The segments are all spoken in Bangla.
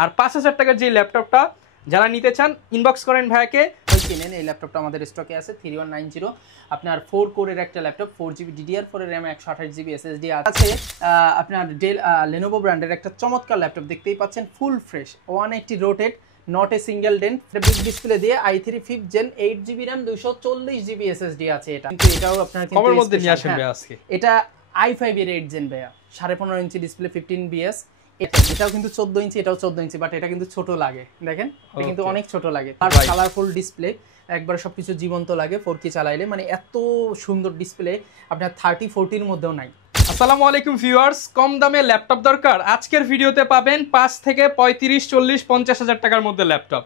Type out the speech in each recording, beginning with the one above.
আর 5000 টাকার যে ল্যাপটপটা যারা নিতে চান ইনবক্স করেন ভাইয়াকে। কিনেন এই ল্যাপটপটা আমাদের স্টকে আছে 3190 আপনার 4 কোরের একটা ল্যাপটপ 4GB DDR4 এর RAM 128GB SSD আছে। আপনার ডেল লেনোভো ব্র্যান্ডের একটা চমৎকার ল্যাপটপ দেখতেই পাচ্ছেন, full fresh 180 rotate, not a single dent, big display দিয়ে i3 5th Gen 8GB RAM 240GB SSD আছে। এটা কিন্তু এটাও আপনার কিন্তু কমের মধ্যে নিয়ে আসেন ভাই আজকে। এটা i5 এর 8th Gen ভাইয়া, 15.5 ইঞ্চি ডিসপ্লে 15bs। এটাও কিন্তু 14 ইঞ্চি, এটাও 14 ইঞ্চি, বাট এটা কিন্তু ছোট লাগে, দেখেন এটা কিন্তু অনেক ছোট লাগে। আর কালারফুল ডিসপ্লে, একবার সবকিছু জীবন্ত লাগে 4K চালাইলে, মানে এত সুন্দর ডিসপ্লে আপনার 3040 মধ্যেও নাই। আসসালামু আলাইকুম ভিউয়ার্স, কম দামে ল্যাপটপ দরকার? আজকের ভিডিওতে পাবেন 5 থেকে 35, 40, 50,000 টাকার মধ্যে ল্যাপটপ।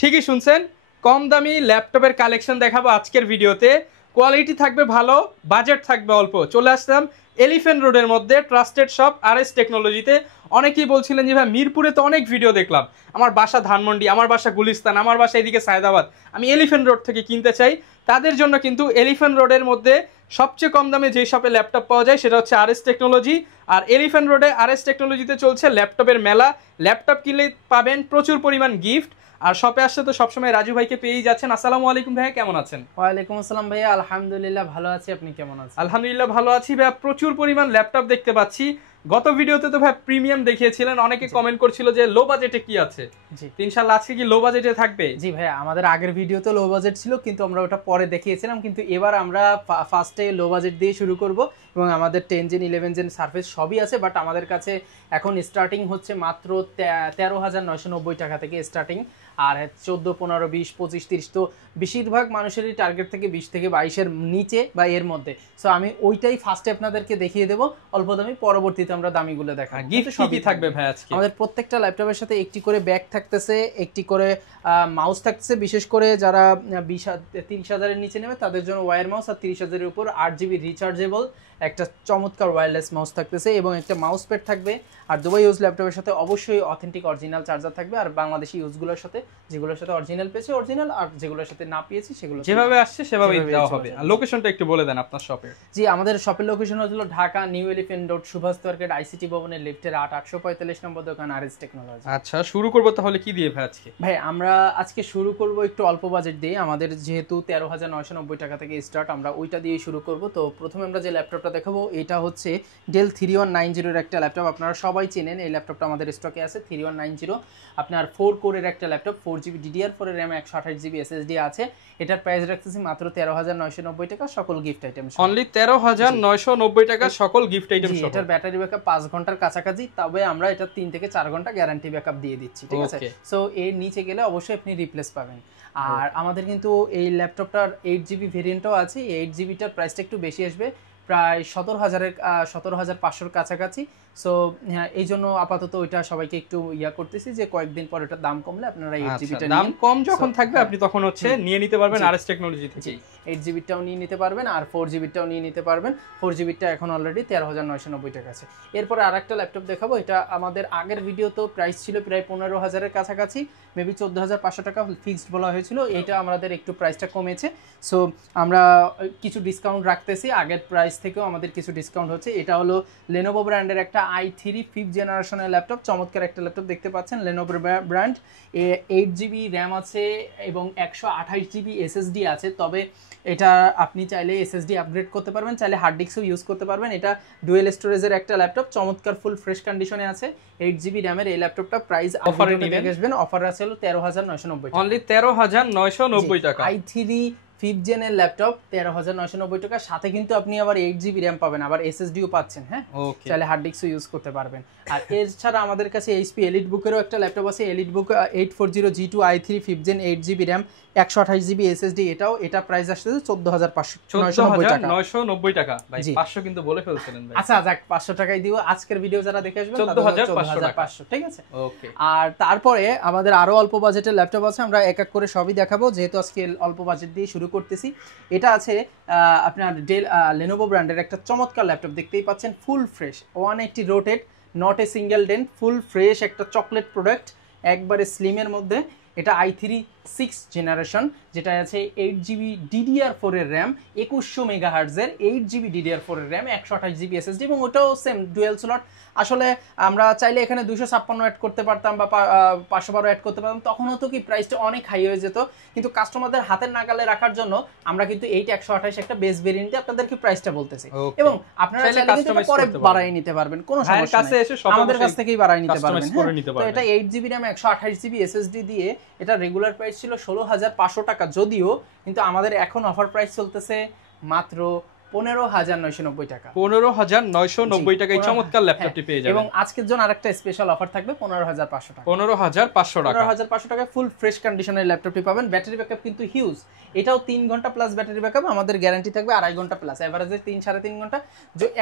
ঠিকই শুনছেন, কম দামি ল্যাপটপের কালেকশন দেখাবো আজকের ভিডিওতে। কোয়ালিটি থাকবে ভালো, বাজেট থাকবে অল্প। চলে আসলাম এলিফ্যান্ট রোডের মধ্যে ট্রাস্টেড শপ RS টেকনোলজিতে। অনেকেই বলছিলেন যে ভাই মিরপুরে তো অনেক ভিডিও দেখলাম, আমার বাসা ধানমন্ডি, আমার বাসা গুলিস্তান, আমার বাসা এদিকে সায়দাবাদ, আমি এলিফ্যান্ট রোড থেকে কিনতে চাই। তাদের জন্য কিন্তু এলিফ্যান্ট রোডের মধ্যে সবচেয়ে কম দামে যে শপে ল্যাপটপ পাওয়া যায় সেটা হচ্ছে RS টেকনোলজি। আর এলিফ্যান্ট রোডে RS টেকনোলজিতে চলছে ল্যাপটপের মেলা। ল্যাপটপ কিনলে পাবেন প্রচুর পরিমাণ গিফট। আর শপে আসলে তো সবসময় রাজু ভাইকে পেয়েই যাচ্ছেন। আসসালামু আলাইকুম ভাইয়া, কেমন আছেন? ওয়ালাইকুম আসসালাম ভাইয়া, আলহামদুলিল্লাহ ভালো আছি, আপনি কেমন আছেন? আলহামদুলিল্লাহ ভালো আছি ভাইয়া। প্রচুর পরিমাণ ল্যাপটপ দেখতে পাচ্ছি। গত ভিডিওতে তো ভাই প্রিমিয়াম দেখিয়েছিলেন, অনেকে কমেন্ট করছিল যে লো বাজেটে কি আছে। জি ইনশাআল্লাহ আজকে কি লো বাজেটে থাকবে? জি ভাইয়া, আমাদের আগের ভিডিওতে লো বাজেট ছিল, কিন্তু আমরা ওটা পরে দেখিয়েছিলাম, কিন্তু এবার আমরা ফার্স্টে লো বাজেট দিয়ে শুরু করব। এবং আমাদের 10 Gen 11 Gen সার্ফেস সবই আছে, বাট আমাদের কাছে এখন স্টার্টিং হচ্ছে মাত্র 13,990 টাকা থেকে স্টার্টিং। আর 14, 15, 20, 25, 30 তো বেশিরভাগ মানুষেরই টার্গেট থেকে 20 থেকে 22-এর নিচে বা এর মধ্যে। সো আমি ওইটাই ফার্স্টে আপনাদেরকে দেখিয়ে দেবো অল্প দামি, পরবর্তীতে আমরা দামিগুলো দেখাবো। গিফট সবই থাকবে ভাই আজকে। আমাদের প্রত্যেকটা ল্যাপটপের সাথে একটি করে ব্যাগ থাকতেছে, একটি করে মাউস থাকতেছে। বিশেষ করে যারা 30,000-এর নিচে নেবে তাদের জন্য ওয়্যার মাউস, আর 30,000-এর উপর 8GB রিচার্জেবল একটা চমৎকার ওয়্যারলেস মাউস থাকতেছে, এবং একটা মাউস প্যাড থাকবে। আর দুবাই ইউজ ল্যাপটপের সাথে অবশ্যই অথেন্টিক অরিজিনাল চার্জার থাকবে। আর বাংলাদেশি ইউজগুলোর সাথে, যেগুলোর সাথে অরিজিনাল পেয়েছে অরিজিনাল, আর যেগুলোর সাথে না পেয়েছি সেগুলো যেভাবে আসছে সেভাবেই দেওয়া হবে। আর লোকেশনটা একটু বলে দেন আপনার শপের। জি, আমাদের শপের লোকেশন হলো Dhaka new Elephant Road, Subhash market, ICT ভবনের লিফটের 845 নম্বর দোকান, RS টেকনোলজি। আচ্ছা, শুরু করব তাহলে কি দিয়ে ভাই আজকে? ভাই আমরা আজকে শুরু করব একটু অল্প বাজেট দিয়ে। আমাদের যেহেতু 13,990 টাকা থেকে স্টার্ট, আমরা ওইটা দিয়ে শুরু করব। তো প্রথমে আমরা যে ল্যাপটপটা দেখাবো এটা হচ্ছে ডেল 3190-এর একটা ল্যাপটপ। আপনারা সবাই চেনেন এই ল্যাপটপটা আমাদের স্টকে আছে 3190। আপনার 4 কোরের একটা ল্যাপটপ, 4GB DDR4 এর RAM 128GB SSD আছে। এটার প্রাইস রাখতেছি মাত্র 13,990 টাকা, সকল গিফট আইটেম অনলি 13,990 টাকা, সকল গিফট আইটেম সহ। এটার ব্যাটারি ব্যাকআপ 5 ঘন্টার কাছাকাছি, তবে আমরা এটা 3 থেকে 4 ঘন্টা গ্যারান্টি ব্যাকআপ দিয়ে দিচ্ছি, ঠিক আছে? সো এর নিচে গেলে অবশ্যই আপনি রিপ্লেস পাবেন। আর আমাদের কিন্তু এই ল্যাপটপটার 8GB ভেরিয়েন্টও আছে। এই 8GBটার প্রাইসটা একটু বেশি আসবে, প্রায় 17,500-র কাছাকাছি। সো হ্যাঁ, এই জন্য আপাতত ওইটা সবাইকে একটু করতেছি যে কয়েকদিন পর ওটার দাম কমলে আপনারা 8GBটা দাম কম যখন থাকবে আপনি তখন হচ্ছে নিয়ে নিতে পারবেন RS টেকনোলজি থেকে। 8GBটাও নিয়ে নিতে পারবেন, আর 4GBটাও নিয়ে নিতে পারবেন। 4GBটা এখন অলরেডি 13,990 টাকা আছে। এরপরে আরেকটা ল্যাপটপ দেখাবো। এটা আমাদের আগের ভিডিও তো প্রাইস ছিল প্রায় 15,000-এর কাছাকাছি, মেবি 14,500 টাকা ফিক্সড বলা হয়েছিল। এটা আমাদের একটু প্রাইসটা কমেছে, সো আমরা কিছু ডিসকাউন্ট রাখতেছি। আগের প্রাইস থেকেও আমাদের কিছু ডিসকাউন্ট হচ্ছে। এটা হলো লেনোভো ব্র্যান্ডের একটা i3 5th জেনারেশনের ল্যাপটপ, চমৎকার একটা ল্যাপটপ দেখতে পাচ্ছেন, লেনোভো ব্র্যান্ড। 8GB RAM আছে এবং 128GB SSD আছে। তবে এটা আপনি চাইলে SSD আপগ্রেড করতে পারবেন, চাইলে হার্ড ডিস্কও ইউজ করতে পারবেন। এটা ডুয়েল স্টোরেজের একটা ল্যাপটপ, চমৎকার ফুল ফ্রেশ কন্ডিশনে আছে। 8GB RAM-এর এই ল্যাপটপটা প্রাইস অফারে নিয়ে আসবেন, অফার আছে হলো 13,990 টাকা, অনলি 13,990 টাকা। i3 5th Gen এর ল্যাপটপ 13,990 টাকা, সাথে কিন্তু আপনি আবার 8GB RAM পাবেন, আবার SSDও পাচ্ছেন। হ্যাঁ, চাইলে হার্ড ডিস্কও ইউজ করতে পারবেন। আর এছাড়া আমাদের কাছে HP EliteBook-এরও একটা ল্যাপটপ আছে, EliteBook 840G2 i3 5th Gen 8GB RAM 128GB SSD। এটা প্রাইস আসছে 14,590 টাকা। 990 টাকা ভাই, 500 কিন্তু বলে ফেলছিলেন ভাই। আচ্ছা যাক, 500 টাকাই দিব। আজকের ভিডিও যারা দেখে আসবেন 14,500, ঠিক আছে? ওকে। আর তারপরে আমাদের আরো অল্প বাজেটের ল্যাপটপ আছে, আমরা এক এক করে সবই দেখাবো, যেহেতু আজকে অল্প বাজেট দিয়ে শুরু করতেছি। এটা আছে আপনার ডেল লেনোভো ব্র্যান্ডের একটা চমৎকার ল্যাপটপ দেখতেই পাচ্ছেন, full fresh 180 rotate, not a single dent, full fresh একটা চকলেট প্রোডাক্ট, একবারে স্লিমের মধ্যে। এটা i3 6 জেনারেশন, যেটা আছে 8GB DDR4 এর র্যাম, 2100 মেগাহার্টজের 8GB DDR4 এর র্যাম, 128GB SSD, এবং ওটাও সেম ডুয়েল স্লট। আসলে আমরা চাইলে এখানে 256 অ্যাড করতে পারতাম বা 512 অ্যাড করতে পারতাম, তখন হতো কি প্রাইসটা অনেক হাই হয়ে যেত, কিন্তু কাস্টমারদের হাতের নাগালে রাখার জন্য আমরা কিন্তু 128 একটা বেস ভেরিয়েন্টে আপনাদেরকে প্রাইসটা বলতেছি, এবং আপনারা চাইলে কিন্তু এটা পরে বাড়াই নিতে পারবেন, কোনো সমস্যা নেই, আমাদের কাছ থেকেই বাড়াই নিতে পারবেন। তো এটা 8GB RAM 128GB SSD দিয়ে এটা রেগুলার প্রাইস ছিল 16,500 টাকা যদিও, কিন্তু আমাদের এখন অফার প্রাইস চলতেছে মাত্র 15,990 টাকা। 15,990 টাকায় চমৎকার ল্যাপটপটি পেয়ে যাবেন। এবং আজকের জন্য আরেকটা স্পেশাল অফার থাকবে 15,500 টাকা। 15,500 টাকা। 15,500 টাকায় ফুল ফ্রেশ কন্ডিশনের ল্যাপটপটি পাবেন। ব্যাটারি ব্যাকআপ কিন্তু হিউজ, এটাও 3 ঘন্টা প্লাস ব্যাটারি ব্যাকআপ, আমাদের গ্যারান্টি থাকবে 2.5 ঘন্টা প্লাস, এভারেজে 3-3.5 ঘন্টা।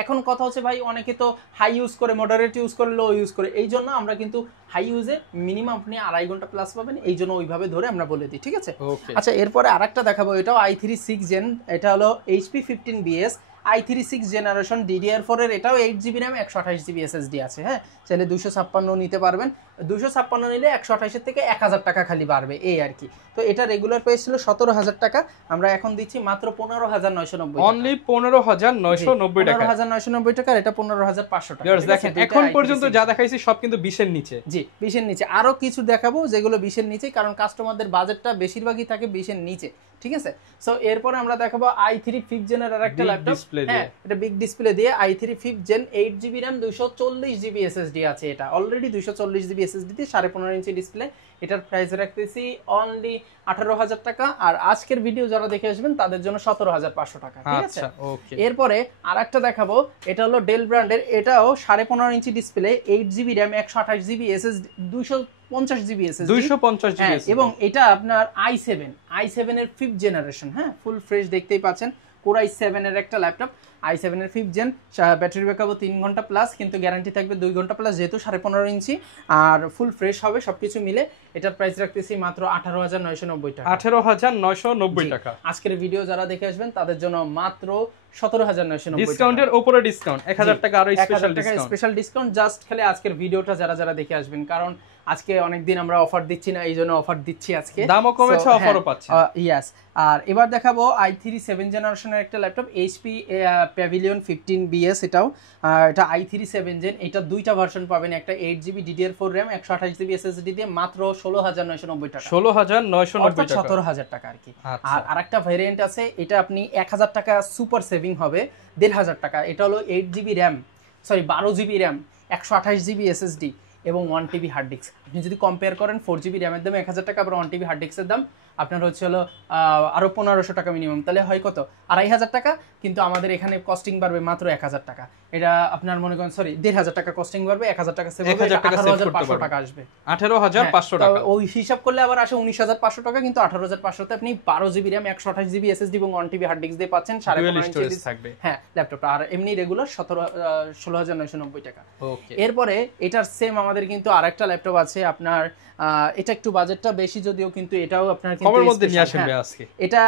এখন কথা হচ্ছে ভাই, অনেকে তো হাই ইউজ করে, মডারেট ইউজ করে, লো ইউজ করে, এই জন্য আমরা কিন্তু হাই ইউজে মিনিমাম আপনি 2.5 ঘন্টা প্লাস পাবেন, এই জন্য ওইভাবে ধরে আমরা বলে দিই, ঠিক আছে? আচ্ছা, এরপরে আরেকটা দেখাবো, এটাও i3 6 জেন, এটা হলো HP 15BS i3 6 generation DDR4 এর, এটাও 8GB RAM 128GB SSD আছে। হ্যাঁ, চাইলে 256 নিতে পারবেন, 256 নিলে 128 এর থেকে 1000 টাকা খালি বাড়বে, এই আর কি। তো এটা রেগুলার প্রাইস ছিল 17,000 টাকা, আমরা এখন দিচ্ছি মাত্র 15,990 টাকা। অনলি 15,990 টাকা। 15,990 টাকা, এটা 15,500 টাকা। দেখেন এখন পর্যন্ত যা দেখাইছি সব কিন্তু 20 এর নিচে। জি, 20 এর নিচে। আরো কিছু দেখাবো যেগুলো 20 এর নিচে, কারণ কাস্টমারদের বাজেটটা বেশিরভাগই থাকে 20 এর নিচে, ঠিক আছে? সো এরপরে আমরা দেখাবো i3 5th জেনের আরেকটা ল্যাপটপ। হ্যাঁ, এটা বিগ ডিসপ্লে দিয়ে i3 5th gen, 8GB RAM 240GB SSD আছে, এটা অলরেডি 240GB SSD দিয়ে 15.5 ইঞ্চি ডিসপ্লে। এটার প্রাইস রাখতেছি অনলি 18,000 টাকা, আর আজকের ভিডিও যারা দেখে আসবেন তাদের জন্য 17,500 টাকা, ঠিক আছে? এরপরে আরেকটা দেখাবো, এটা হলো ডেল ব্র্যান্ডের, এটাও 15.5 inch display, 8GB RAM 128GB SSD 250GB SSD 250GB, এবং এটা আপনার i7 এর 5th জেনারেশন। হ্যাঁ, ফুল ফ্রেশ দেখতেই পাচ্ছেন, Core i7 এর একটা ল্যাপটপ, i7 এর 5th জেন, ব্যাটারি ব্যাকআপও 3 ঘন্টা প্লাস, কিন্তু গ্যারান্টি থাকবে 2 ঘন্টা প্লাস, যেহেতু 15.5 ইঞ্চি, আর ফুল ফ্রেশ হবে সবকিছু মিলে। এটার প্রাইস রাখতেছি মাত্র 18,990 টাকা। 18,990 টাকা। আজকের ভিডিও যারা দেখে আসবেন তাদের জন্য মাত্র 17,990 টাকা। ডিসকাউন্টের উপরে ডিসকাউন্ট 1000 টাকা, আর স্পেশাল ডিসকাউন্ট জাস্ট খালি আজকের ভিডিওটা যারা দেখে আসবেন, কারণ আজকে অনেকদিন আমরা অফার দিচ্ছি না, এই জন্য অফার দিচ্ছি আজকে, দামও কমেছে, অফারও পাচ্ছেন। ইয়েস। আর এবার দেখাবো i3 7 জেনারেশনের একটা ল্যাপটপ, HP Pavilion 15BS, এটাও এটা i3 7 জেন, এটা দুইটা ভার্সন পাবেন, একটা 8GB DDR4 RAM 128GB SSD দিয়ে মাত্র 16,990 টাকা। 16,990 টাকা, 17,000 টাকা আর কি। আর আরেকটা ভেরিয়েন্ট আছে, এটা আপনি 1000 টাকা সুপার সেভিং হবে, 1,500 টাকা। এটা হলো 8GB RAM, sorry 12GB RAM 128GB SSD এবং 1TB হার্ড ডিস্ক। আপনি যদি কম্পেয়ার করেন 4GB র্যামের দাম 1000 টাকা, আবার 1TB হার্ড ডিস্কের দাম আপনার হচ্ছে হলো আরো 1500 টাকা মিনিমাম, তাহলে হয় কত? 2,500 টাকা। কিন্তু আমাদের এখানে কস্টিং বাড়বে মাত্র 1000 টাকা, এটা আপনার মনে করেন সরি 1,500 টাকা কস্টিং বাড়বে, 1000 টাকা সেভ হবে, 18,500 টাকা আসবে। 18,500 টাকা, ওই হিসাব করলে আবার আসে 19,500 টাকা, কিন্তু 18,500 তে আপনি 12GB RAM 128GB SSD এবং 1TB হার্ড ডিস্ক দিয়ে পাচ্ছেন, 15.5 ইঞ্চি থাকবে। হ্যাঁ, ল্যাপটপটা আর এমনি রেগুলার 16,990 টাকা। এরপরে এটার সেম আমাদের কিন্তু আরেকটা ল্যাপটপ আছে আপনার, এটা একটু বাজেটটা বেশি যদিও, কিন্তু এটাও আপনার কিন্তু কমের মধ্যে নিয়ে আসেন ভাই আজকে। এটা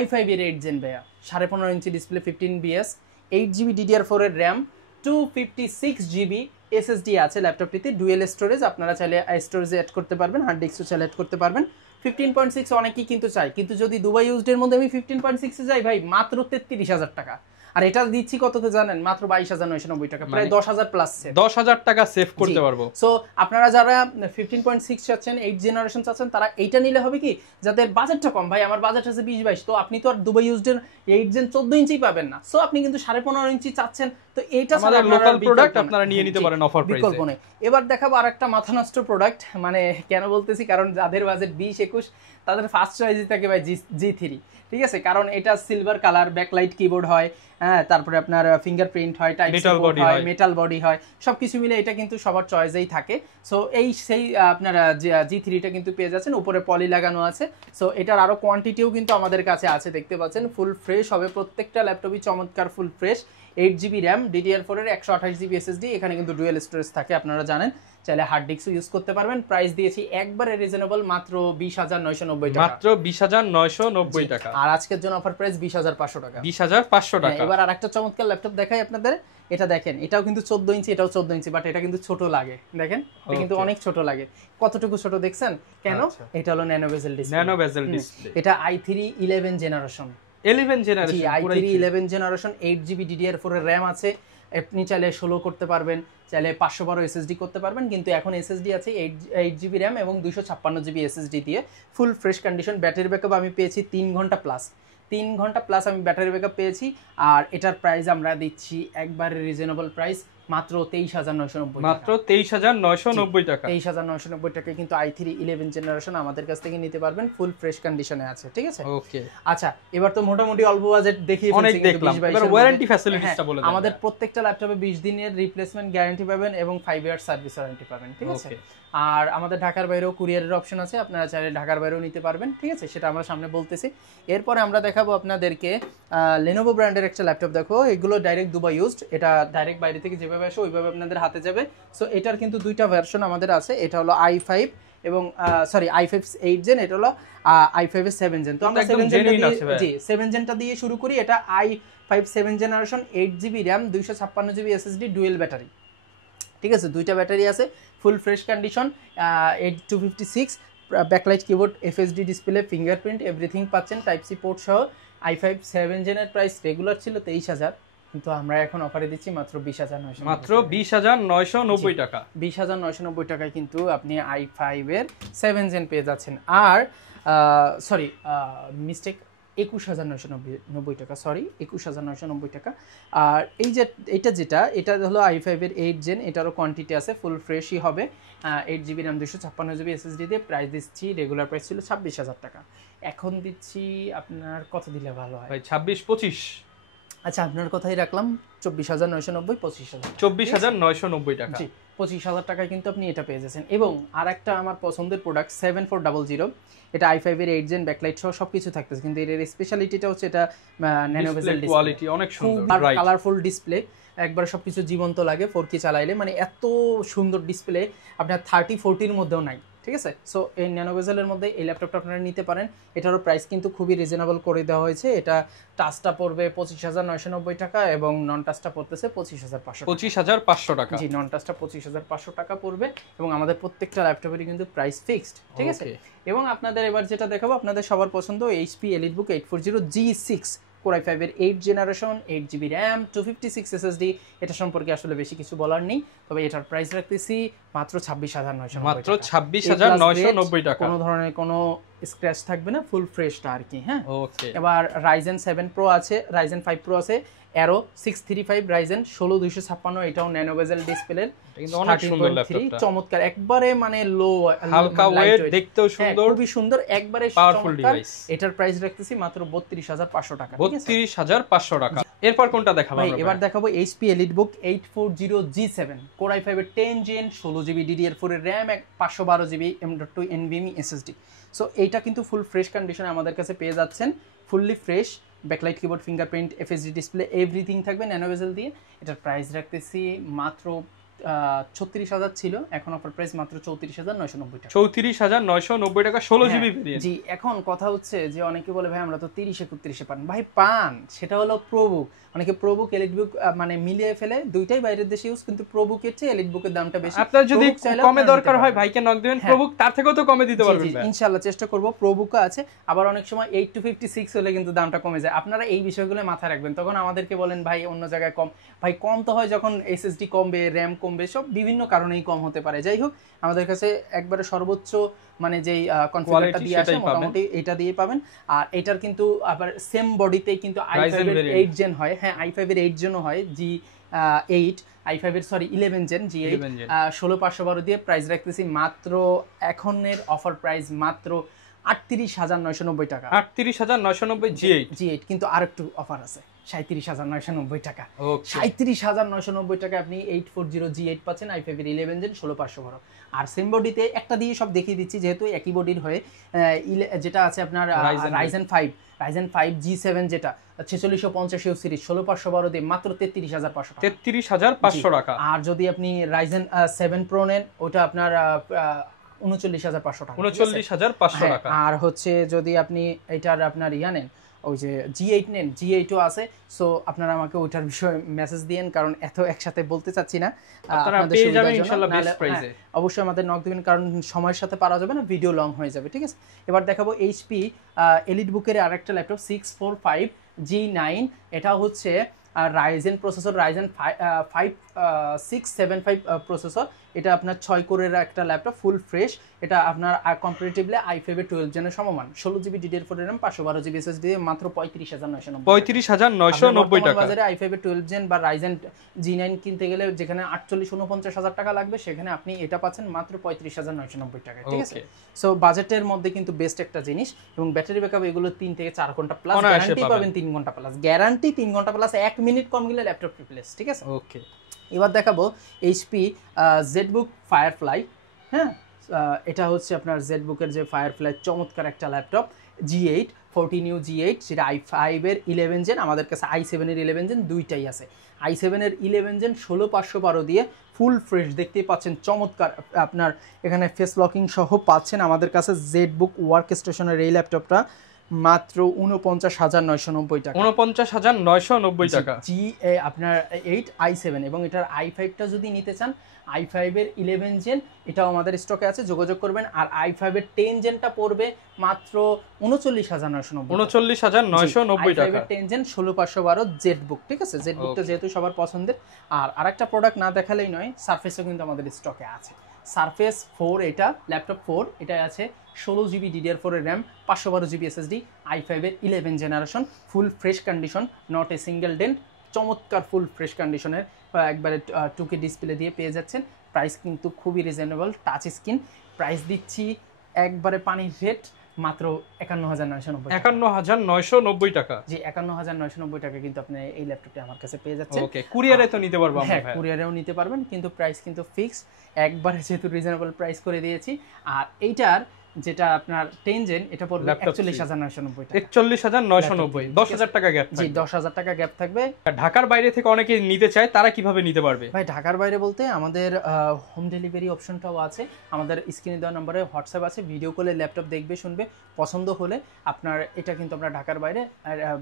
i5 এর 8 জেন ভাইয়া, 15.5 inch display, 15BS, 8GB DDR4 এর RAM, 256GB SSD আছে ল্যাপটপটিতে, ডুয়েল স্টোরেজ, আপনারা চাইলে স্টোরেজে অ্যাড করতে পারবেন, হার্ড ডিস্কও চাইলে অ্যাড করতে পারবেন। 15.6 অনেকেই কিন্তু চাই, কিন্তু যদি দুবাই ইউজড এর মধ্যে আমি 15.6 এ যাই ভাই মাত্র 33,000 টাকা, আর এটা দিচ্ছি কততে জানেন? মাত্র 22,990 টাকা, প্রায় 10,000 প্লাস সেভ, 10,000 টাকা সেভ করতে পারবো। সো আপনারা যারা 15.6 চাচ্ছেন, 8 জেনারেশন চাচ্ছেন, তারা এইটা নিলে হবে কি, যাদের বাজেটটা কম, ভাই আমার বাজেট আছে 20-22, তো আপনি তো আর দুবাই ইউজড এর 8 জেন 14 ইঞ্চি পাবেন না, সো আপনি কিন্তু 15.5 ইঞ্চি চাচ্ছেন, তো এইটা আমাদের লোকাল প্রোডাক্ট আপনারা নিয়ে নিতে পারেন অফার প্রাইসে, বিকল্প নেই। এবার দেখাবো আরেকটা মাথা নষ্ট প্রোডাক্ট, মানে কেন বলতেছি, কারণ যাদের বাজেট 20-21 তাদের ফার্স্ট চয়েসই থাকে ভাই G3, ঠিক আছে? কারণ এটা সিলভার কালার, ব্যাকলাইট কিবোর্ড হয়, হ্যাঁ, তারপরে আপনার ফিঙ্গারপ্রিন্ট হয়, টাইপ সি বোর্ড হয়, মেটাল বডি হয়, সবকিছু মিলে এটা কিন্তু সবার চয়েসেই থাকে। সো এই সেই আপনারা G3টা কিন্তু পেয়ে যাচ্ছেন, উপরে পলি লাগানো আছে। সো এটার আরো কোয়ান্টিটিও কিন্তু আমাদের কাছে আছে, দেখতে পাচ্ছেন, ফুল ফ্রেশ হবে, প্রত্যেকটা ল্যাপটপই চমৎকার full fresh. 8GB RAM, DDR4 এর 128GB SSD, এখানে কিন্তু ডুয়েল স্টোরেজ থাকে আপনারা জানেন, চাইলে হার্ড ডিস্কও ইউজ করতে পারবেন। প্রাইস দিয়েছি একবারে রিজনেবল, মাত্র 20,990 টাকা, মাত্র 20,990 টাকা। আর আজকের জন্য অফার প্রাইস 20,500 টাকা। 20,500 টাকা। এবার আরেকটা চমৎকার ল্যাপটপ দেখাই আপনাদের, এটা দেখেন, এটাও কিন্তু 14 ইঞ্চি, এটাও 14 ইঞ্চি, বাট এটা কিন্তু ছোট লাগে, দেখেন এটা কিন্তু অনেক ছোট লাগে। কতটুকু ছোট দেখছেন কেন? এটা হলো ন্যানো বেজেল ডিসপ্লে। ন্যানো বেজেল ডিসপ্লে। এটা i3 11 generation, 11 generation, i3 11 generation, 8GB DDR4 এর RAM আছে। আপনি চাইলে 16 করতে পারবেন, চাইলে 512 SSD করতে পারবেন, কিন্তু এখন SSD আছে 8GB RAM এবং 256GB SSD দিয়ে ফুল ফ্রেশ কন্ডিশন। ব্যাটারি ব্যাকআপ আমি পেয়েছি 3 ঘন্টা প্লাস, 3 ঘন্টা প্লাস আমি ব্যাটারি ব্যাকআপ পেয়েছি। আর এটার প্রাইস আমরা দিচ্ছি একবারে রিজনেবল প্রাইস, মাত্র 23,990 টাকা। মাত্র 23,990 টাকা। 23,990 টাকায় কিন্তু i3 11 জেনারেশন আমাদের কাছ থেকে নিতে পারবেন, ফুল ফ্রেশ কন্ডিশনে আছে, ঠিক আছে? ওকে, আচ্ছা, এবার তো মোটামুটি অল্প বাজেট দেখিয়ে অনেক দেখলাম, এবার ওয়ারেন্টি ফ্যাসিলিটিসটা বলে দেন। আমাদের প্রত্যেকটা ল্যাপটপে 20 দিনের রিপ্লেসমেন্ট গ্যারান্টি পাবেন এবং 5 ইয়ার সার্ভিস ওয়ারেন্টি পাবেন, ঠিক আছে? আর আমাদের ঢাকার বাইরেও কুরিয়ারের অপশন আছে, আপনারা চাইলে ঢাকার বাইরেও নিতে পারবেন, ঠিক আছে? সেটা আমরা সামনে বলতেছি। এরপরে আমরা দেখাবো আপনাদেরকে Lenovo ব্র্যান্ডের একটা ল্যাপটপ। দেখো, এগুলো ডাইরেক্ট দুবাই ইউজড, এটা ডাইরেক্ট বাইরে থেকে যেভাবে আসে ওইভাবে আপনাদের হাতে যাবে। সো এটার কিন্তু দুইটা ভার্সন আমাদের আছে, এটা হলো i5 এবং i5 8 জেন, এটা হলো i5 এর 7 জেন। তো আমরা 7 জেনটা দিয়ে, জি 7 জেনটা দিয়ে শুরু করি। এটা i5 7 generation, 8GB RAM, 256GB SSD, dual battery, ঠিক আছে? দুইটা ব্যাটারি আছে, ফুল fresh condition, 8256 backlight keyboard, FHD display, fingerprint, everything পাচ্ছেন, টাইপ সি পোর্ট সহ। i5 7 জেনের প্রাইস রেগুলার ছিল 23,000, কিন্তু আমরা এখন অফারে দিচ্ছি মাত্র 20,990, মাত্র 20,990 টাকা। 20,990 টাকায় কিন্তু আপনি i5 এর 7 জেন পেয়ে যাচ্ছেন। আর মিস্টেক, 21,990 টাকা, 21,990 টাকা। আর এই যে এটা হলো i5 এর 8 জেন, এটারও কোয়ান্টিটি আছে, ফুল ফ্রেশই হবে, 8GB RAM, 256GB SSD দিয়ে। প্রাইস দিচ্ছি, রেগুলার প্রাইস ছিল 26,000 টাকা, এখন দিচ্ছি আপনার কত দিলে ভালো হয়? ভাই 26-25, আচ্ছা আপনার কথাই রাখলাম, 24,990, 25,000, 24,990 টাকা। জি 25,000 টাকায় কিন্তু আপনি এটা পেয়ে যাচ্ছেন। এবং আর একটা আমার পছন্দের প্রোডাক্ট 7400, এটা i5 এর 8 জেন, ব্যাকলাইট সহ সবকিছু থাকতেছে, কিন্তু এর স্পেশালিটিটা হচ্ছে এটা ন্যানো বেজেল ডিসপ্লে, কোয়ালিটি অনেক সুন্দর, কালারফুল ডিসপ্লে, একবার সবকিছু জীবন্ত লাগে 4K চালাইলে, মানে এত সুন্দর ডিসপ্লে আপনার 30-40 এর মধ্যেও নাই, ঠিক আছে? সো এই ন্যানো বেজেলের মধ্যে এই ল্যাপটপটা আপনারা নিতে পারেন। এটারও প্রাইস কিন্তু খুবই রিজনেবল করে দেওয়া হয়েছে। এটা টাচটা পড়বে 25,990 টাকা এবং নন টাচটা পড়তেছে 25,500 টাকা। জি, নন টাচটা 25,500 টাকা পড়বে এবং আমাদের প্রত্যেকটা ল্যাপটপেরই কিন্তু প্রাইস ফিক্সড, ঠিক আছে? এবং আপনাদের এবার যেটা দেখাবো, আপনাদের সবার পছন্দ HP EliteBook 840 G6 Core i5 এর 8 জেনারেশন, 8GB RAM, 256 SSD। এটা সম্পর্কে আসলে বেশি কিছু বলার নেই, তবে এটার প্রাইস রাখতেছি মাত্র 26,990 টাকা, মাত্র 26,990 টাকা। কোনো ধরনের কোনো স্ক্র্যাচ থাকবে না, ফুল ফ্রেশটা আর কি। হ্যাঁ, ওকে। এবার Ryzen 7 Pro আছে, Ryzen 5 Pro আছে, Aero 635 Ryzen 16256, এটাও ন্যানো বেজেল ডিসপ্লের, কিন্তু অনেক সুন্দর ল্যাপটপটা, চমৎকার, একবারে মানে লো, হালকা ওয়েট, দেখতেও সুন্দর, খুবই সুন্দর, একবারে পাওয়ারফুল ডিভাইস। এটার প্রাইস রাখতেছি মাত্র 32,500 টাকা, 32,500 টাকা। এরপর কোনটা দেখাবো আমরা? এবার দেখাবো HP EliteBook 840 G7 Core i5 এর 10 জেন, 16GB DDR4 এর RAM, 512GB M.2 NVMe SSD। So এইটা কিন্তু ফুল ফ্রেশ কন্ডিশনে আমাদের কাছে পেয়ে যাচ্ছেন, fully fresh, backlight keyboard, fingerprint, FHD display, everything থাকবে ন্যানো বেজেল দিয়ে। এটার প্রাইস রাখতেছি মাত্র 36,000 ছিল, এখন অফার প্রাইস মাত্র 34,990 টাকা। 34,990 টাকা, 16GB ভেরিয়েন্ট। জি, এখন কথা হচ্ছে যে অনেকে বলে ভাই আমরা তো 30-31 পান, ভাই পান, সেটা হলো প্রোবুক। অনেকে প্রোবুক EliteBook মানে মিলিয়ে ফেলে, দুইটাই বাইরের দেশে ইউজ, কিন্তু প্রোবুকের চেয়ে EliteBook এর দামটা বেশি। আপনার যদি কমে দরকার হয় ভাইকে নক দিবেন, প্রোবুক তার থেকেও তো কমে দিতে পারবেন। ইনশাআল্লাহ চেষ্টা করব। প্রোবুকও আছে, আবার অনেক সময় 8-56 হলে কিন্তু দামটা কমে যায়। আপনারা এই বিষয়গুলো মাথায় রাখবেন, তখন আমাদেরকে বলেন ভাই অন্য জায়গায় কম। ভাই কম তো হয় যখন SSD কমবে, RAM কমবে, সব বিভিন্ন কারণেই কম হতে পারে। যাই হোক, আমাদের কাছে একবারে সর্বোচ্চ মানে যেই কনফিগারটা দিয়ে আসে মোটামুটি এটা দিয়ে পাবেন। আর এটার কিন্তু আবার সেম বডিতেই কিন্তু i5 এর 8 জেন হয়। হ্যাঁ, i5 এর 8 জেনও হয়, G8 i5 এর 11 জেন, G8 16,512 দিয়ে প্রাইস রাখতেছি মাত্র, এখনের অফার প্রাইস মাত্র 38,990 টাকা। 38,990 G8 G8 কিন্তু আরেকটু অফার আছে, 37,990 টাকা। ওকে 37,990 টাকা আপনি 840 G8 পাচ্ছেন, i5 এর 11 জেন 16,512। আর সেম বডিতে একটা দিয়ে সব দেখিয়ে দিচ্ছি যেহেতু একই বডির হয়ে, যেটা আছে আপনার Ryzen 5 G7 যেটা 4650 সিরিজ 16,512 দিয়ে মাত্র 33,500 টাকা। 33,500 টাকা। আর যদি আপনি Ryzen 7 Pro নেন ওটা আপনার 39,500 টাকা। 39,500 টাকা। আর হচ্ছে যদি আপনি এটার আপনার নেন ওই যে G8 নেন, G8 ও আছে। সো আপনারা আমাকে ওইটার বিষয়ে মেসেজ দিয়েন, কারণ এত একসাথে বলতে চাচ্ছি না, আপনারা পেয়ে যাবেন ইনশাআল্লাহ বেস্ট প্রাইসে। অবশ্যই আমাদের নক দিবেন, কারণ সময়ের সাথে পারা যাবে না, ভিডিও লং হয়ে যাবে, ঠিক আছে। এবার দেখাবো HP EliteBook-এর আরেকটা ল্যাপটপ 645 G9। এটা হচ্ছে Ryzen প্রসেসর, Ryzen 5675 প্রসেসর। এটা আপনার 6 কোরের একটা ল্যাপটপ, ফুল ফ্রেশ। এটা আপনার কম্পারেটিভলি i5 এর 12 জেনের সমমান, 16GB DDR4 RAM 512GB SSD দিয়ে মাত্র 35,990 35,990 টাকা। বাজারে i5 এর 12 জেন বা Ryzen G9 কিনতে গেলে যেখানে 48-49,000 টাকা লাগবে, সেখানে আপনি এটা পাচ্ছেন মাত্র 35,990 টাকায়, ঠিক আছে। সো বাজেটের মধ্যে কিন্তু বেস্ট একটা জিনিস, এবং ব্যাটারি ব্যাকআপ এগুলো 3 থেকে 4 ঘন্টা প্লাস, গ্যারান্টি পাবেন 3 ঘন্টা প্লাস, গ্যারান্টি 3 ঘন্টা প্লাস, 1 মিনিট কম গেলে ল্যাপটপ রিপ্লেস, ঠিক আছে। ওকে এবার দেখাবো HP ZBook Firefly। হ্যাঁ, এটা হচ্ছে আপনার ZBook-এর যে Firefly চমৎকার একটা ল্যাপটপ, G8 14U G8, সেটা i5 এর 11 জেন, আমাদের কাছে i7 এর 11 জেন দুইটাই আছে। i7 এর 11 জেন 16,512 দিয়ে ফুল ফ্রেশ দেখতেই পাচ্ছেন, চমৎকার। আপনার এখানে ফেস লকিং সহ পাচ্ছেন। আমাদের কাছে ZBook ওয়ার্কস্টেশনের এই ল্যাপটপটা মাত্র 49,990 টাকা। 49,990 টাকা। আপনার 8 i7 এবং এটার i5টা যদি নিতে চান, i5 এর 11 জেন এটাও আমাদের স্টকে আছে, যোগাযোগ করবেন। আর i5 এর 10 জেনটা পড়বে মাত্র 39,990 টাকা। 10 জেন 16,512 ZBook, ঠিক আছে। ZBookটা যেহেতু সবার পছন্দের। আর আরেকটা প্রোডাক্ট না দেখালেই নয়, সারফেসও কিন্তু আমাদের স্টকে আছে। সারফেস 4, এটা ল্যাপটপ 4, এটা আছে 16GB DDR4 এর RAM, 512GB SSD, i5 এর 11 generation, full fresh condition, not a single dent, চমৎকার ফুল ফ্রেশ কন্ডিশনের, একবারে 2K ডিসপ্লে দিয়ে পেয়ে যাচ্ছেন। প্রাইস কিন্তু খুবই রিজনেবল, টাচ স্ক্রিন। প্রাইস দিচ্ছি একবারে পানির রেট, মাত্র 51,990 টাকা। 51,990 টাকা। জি, 51,990 টাকা কিন্তু আপনি এই ল্যাপটপটি আমার কাছে পেয়ে যাচ্ছেন। ওকে, কুরিয়ারে তো নিতে পারবো আমরা? হ্যাঁ, কুরিয়ারেও নিতে পারবেন, কিন্তু প্রাইস কিন্তু ফিক্স, একবারে যেহেতু রিজনেবল প্রাইস করে দিয়েছি। আর এইটার যেটা আপনার 10 জেন, এটা পড়বে 41,990 টাকা। 41,990, 10,000 টাকা গ্যাপ। জি, 10,000 টাকা গ্যাপ থাকবে। ঢাকার বাইরে থেকে অনেকে নিতে চায়, তারা কিভাবে নিতে পারবে? ভাই, ঢাকার বাইরে বলতে আমাদের হোম ডেলিভারি অপশনটাও আছে। আমাদের স্ক্রিনে দেওয়া নম্বরে হোয়াটসঅ্যাপ আছে, ভিডিও কলে ল্যাপটপ দেখবে, শুনবে, পছন্দ হলে আপনার এটা কিন্তু আমরা ঢাকার বাইরে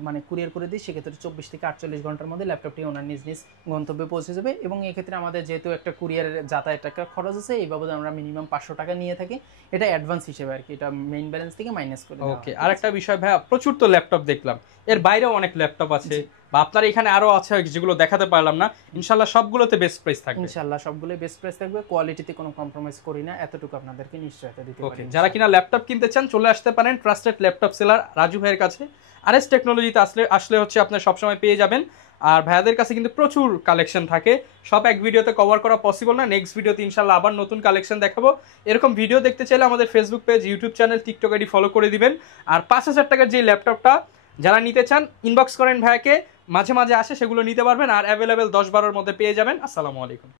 মানে কুরিয়ার করে দিই। সেক্ষেত্রে 24 থেকে 48 ঘন্টার মধ্যে ল্যাপটপটি ওনার নিজ নিজ গন্তব্যে পৌঁছে যাবে। এবং এক্ষেত্রে আমাদের যেহেতু একটা কুরিয়ারের যাতায়াত টাকা খরচ আছে, এই বাবদে আমরা মিনিমাম 500 টাকা নিয়ে থাকি। এটা অ্যাডভান্স হিসেবে আর কি, এটা মেইন ব্যালেন্স থেকে মাইনাস করে। ওকে, আরেকটা বিষয় ভাই, প্রচুর তো ল্যাপটপ দেখলাম, এর বাইরেও অনেক ল্যাপটপ আছে, বা আপনার এখানে আরো আছে যেগুলো দেখাতে পারলাম না। ইনশাআল্লাহ সবগুলোতে বেস্ট প্রাইস থাকবে। ইনশাআল্লাহ সবগুলোই বেস্ট প্রাইস থাকবে, কোয়ালিটিতে কোনো কম্প্রোমাইজ করি না, এতটুকু আপনাদেরকে নিশ্চয়তা দিতে পারি। ওকে, যারা কিনা ল্যাপটপ কিনতে চান চলে আসতে পারেন ট্রাস্টেড ল্যাপটপ সেলার রাজু ভাইয়ের কাছে। RS টেকনোলজিতে আসলে হচ্ছে আপনার সবসময় পেয়ে যাবেন। আর ভাইয়াদের কাছে কিন্তু প্রচুর কালেকশন থাকে, সব এক ভিডিওতে কভার করা পসিবল না। নেক্সট ভিডিওতে ইনশাআল্লাহ আবার নতুন কালেকশন দেখাবো। এরকম ভিডিও দেখতে চাইলে আমাদের Facebook page, YouTube channel, TikTok ID follow করে দিবেন। আর 5,000 টাকার যে ল্যাপটপটা যারা নিতে চান ইনবক্স করেন ভাইয়াকে, মাঝে মাঝে আসে, সেগুলো নিতে পারবেন। আর অ্যাভেলেবেল 10-12-র মধ্যে পেয়ে যাবেন। আসসালামু আলাইকুম।